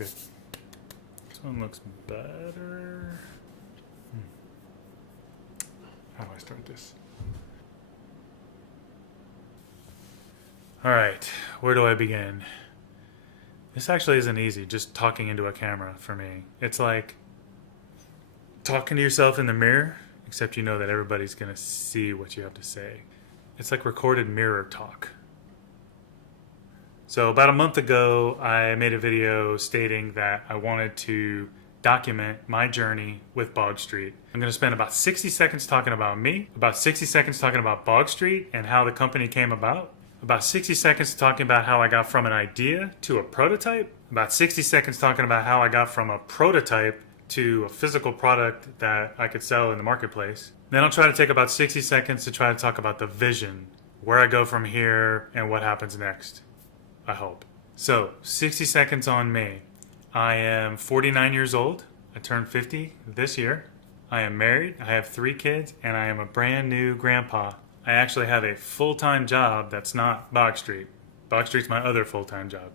Okay. This one looks better. How do I start this? All right, where do I begin? This actually isn't easy, just talking into a camera for me. It's like talking to yourself in the mirror, except you know that everybody's gonna see what you have to say. It's like recorded mirror talk. So about a month ago, I made a video stating that I wanted to document my journey with Bog Street. I'm going to spend about 60 seconds talking about me, about 60 seconds talking about Bog Street and how the company came about 60 seconds talking about how I got from an idea to a prototype, about 60 seconds talking about how I got from a prototype to a physical product that I could sell in the marketplace. Then I'll try to take about 60 seconds to try to talk about the vision, where I go from here and what happens next, I hope. So, 60 seconds on me. I am 49 years old. I turned 50 this year. I am married. I have 3 kids, and I am a brand new grandpa. I actually have a full-time job that's not Bog Street. Bog Street's my other full-time job.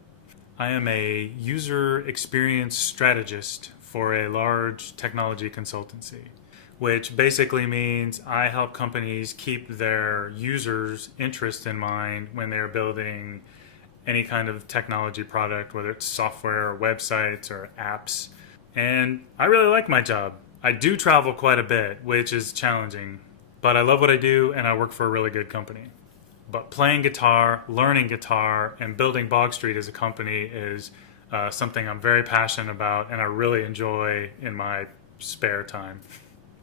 I am a user experience strategist for a large technology consultancy, which basically means I help companies keep their users' interest in mind when they're building any kind of technology product, whether it's software or websites or apps. And I really like my job. I do travel quite a bit, which is challenging, but I love what I do and I work for a really good company. But playing guitar, learning guitar, and building Bog Street as a company is something I'm very passionate about and I really enjoy in my spare time.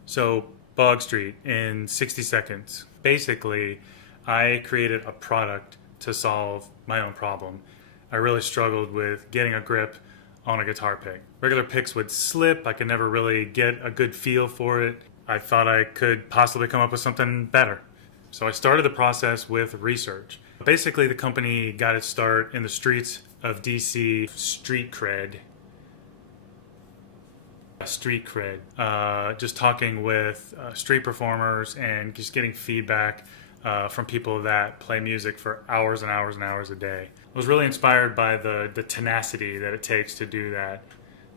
So Bog Street in 60 seconds. Basically, I created a product to solve my own problem. I really struggled with getting a grip on a guitar pick. Regular picks would slip. I could never really get a good feel for it. I thought I could possibly come up with something better. So I started the process with research. Basically, the company got its start in the streets of DC, street cred, just talking with street performers and just getting feedback from people that play music for hours and hours and hours a day. I was really inspired by the tenacity that it takes to do that.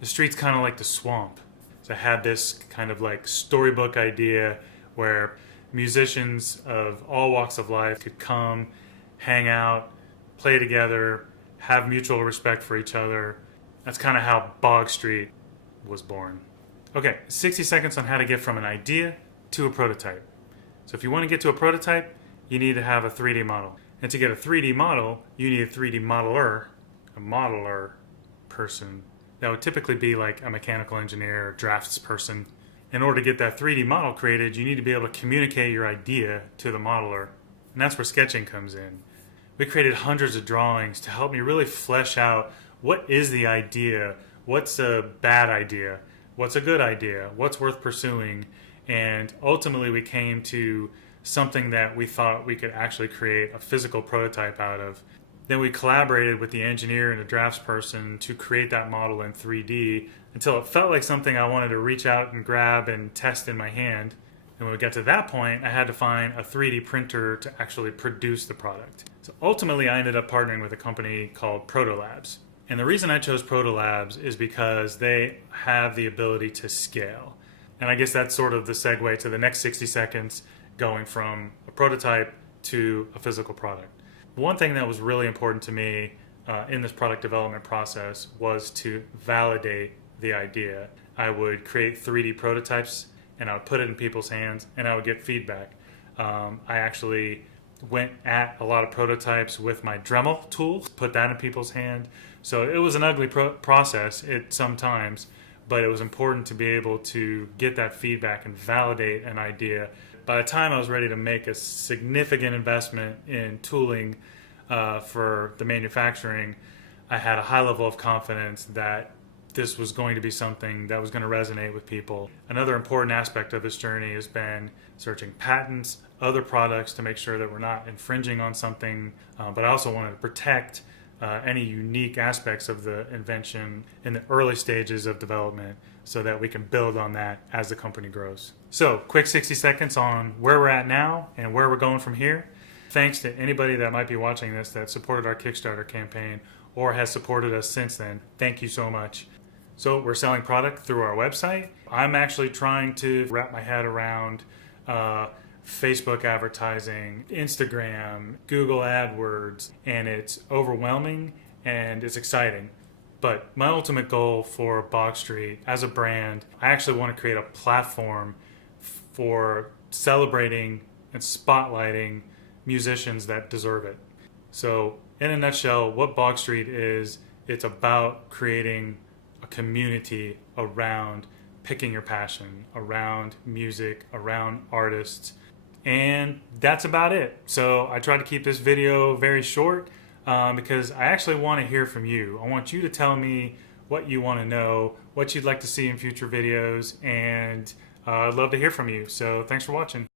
The street's kind of like the swamp. So I had this kind of like storybook idea where musicians of all walks of life could come, hang out, play together, have mutual respect for each other. That's kind of how Bog Street was born. Okay, 60 seconds on how to get from an idea to a prototype. So if you want to get to a prototype, you need to have a 3D model. And to get a 3D model, you need a 3D modeler, a modeler person. That would typically be like a mechanical engineer or drafts person. In order to get that 3D model created, you need to be able to communicate your idea to the modeler. And that's where sketching comes in. We created hundreds of drawings to help me really flesh out what is the idea, what's a bad idea, what's a good idea, what's worth pursuing. And ultimately we came to something that we thought we could actually create a physical prototype out of. Then we collaborated with the engineer and the drafts person to create that model in 3D until it felt like something I wanted to reach out and grab and test in my hand. And when we got to that point, I had to find a 3D printer to actually produce the product. So ultimately, I ended up partnering with a company called Proto Labs. And the reason I chose Proto Labs is because they have the ability to scale. And I guess that's sort of the segue to the next 60 seconds, going from a prototype to a physical product. One thing that was really important to me in this product development process was to validate the idea. I would create 3D prototypes and I would put it in people's hands and I would get feedback. I actually went at a lot of prototypes with my Dremel tool, put that in people's hand. So it was an ugly process sometimes, but it was important to be able to get that feedback and validate an idea. By the time I was ready to make a significant investment in tooling for the manufacturing, I had a high level of confidence that this was going to be something that was going to resonate with people. Another important aspect of this journey has been searching patents, other products to make sure that we're not infringing on something, but I also wanted to protect any unique aspects of the invention in the early stages of development so that we can build on that as the company grows. So, quick 60 seconds on where we're at now and where we're going from here. Thanks to anybody that might be watching this that supported our Kickstarter campaign or has supported us since then. Thank you so much. So we're selling product through our website. I'm actually trying to wrap my head around Facebook advertising, Instagram, Google AdWords, and it's overwhelming and it's exciting. But my ultimate goal for Bog Street as a brand, I actually want to create a platform for celebrating and spotlighting musicians that deserve it. So in a nutshell, what Bog Street is, it's about creating a community around picking your passion, around music, around artists, and that's about it. So I tried to keep this video very short because I actually want to hear from you. I want you to tell me what you want to know, what you'd like to see in future videos, and I'd love to hear from you. So thanks for watching.